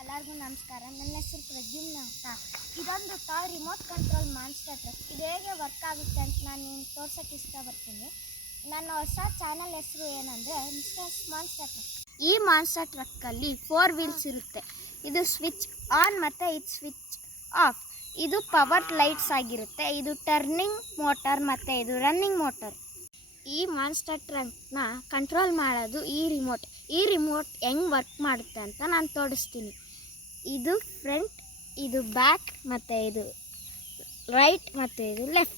ಎಲ್ಲರಿಗೂ ನಮಸ್ಕಾರ. ನನ್ನ ಹೆಸರು ಪ್ರದ್ಯುಮ್ನ ಅಂತ. ಇದೊಂದು ರಿಮೋಟ್ ಕಂಟ್ರೋಲ್ ಮಾನ್ಸ್ಟರ್ ಟ್ರಕ್. ಇದು ಹೇಗೆ ವರ್ಕ್ ಆಗುತ್ತೆ ಅಂತ ನಾನು ನಿಮ್ಗೆ ತೋರ್ಸೋಕ್ಕೆ ಇಷ್ಟಪಡ್ತೀನಿ. ನನ್ನ ಹೊಸ ಚಾನಲ್ ಹೆಸರು ಏನಂದರೆ ಮಿಸ್ಟರ್ ಮಾನ್ಸ್ಟರ್ ಟ್ರಕ್. ಈ ಮಾನ್ಸ್ಟರ್ ಟ್ರಕ್ಕಲ್ಲಿ 4 ವೀಲ್ಸ್ ಇರುತ್ತೆ. ಇದು ಸ್ವಿಚ್ ಆನ್ ಮತ್ತು ಇದು ಸ್ವಿಚ್ ಆಫ್. ಇದು ಪವರ್ ಲೈಟ್ಸ್ ಆಗಿರುತ್ತೆ. ಇದು ಟರ್ನಿಂಗ್ ಮೋಟರ್ ಮತ್ತು ಇದು ರನ್ನಿಂಗ್ ಮೋಟರ್. ಈ ಮಾನ್ಸ್ಟರ್ ಟ್ರಕ್ನ ಕಂಟ್ರೋಲ್ ಮಾಡೋದು ಈ ರಿಮೋಟ್ ಹೆಂಗೆ ವರ್ಕ್ ಮಾಡುತ್ತೆ ಅಂತ ನಾನು ತೋರಿಸ್ತೀನಿ. ಇದು ಫ್ರಂಟ್, ಇದು ಬ್ಯಾಕ್, ಮತ್ತು ಇದು ರೈಟ್ ಮತ್ತು ಇದು ಲೆಫ್ಟ್.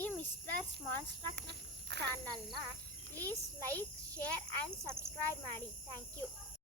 ಈ ಮಿಸ್ಟರ್ ಮಾನ್ಸ್ಟರ್ ಟ್ರಕ್ ಚಾನಲ್ನ please like, share and subscribe ಮಾಡಿ. Thank you.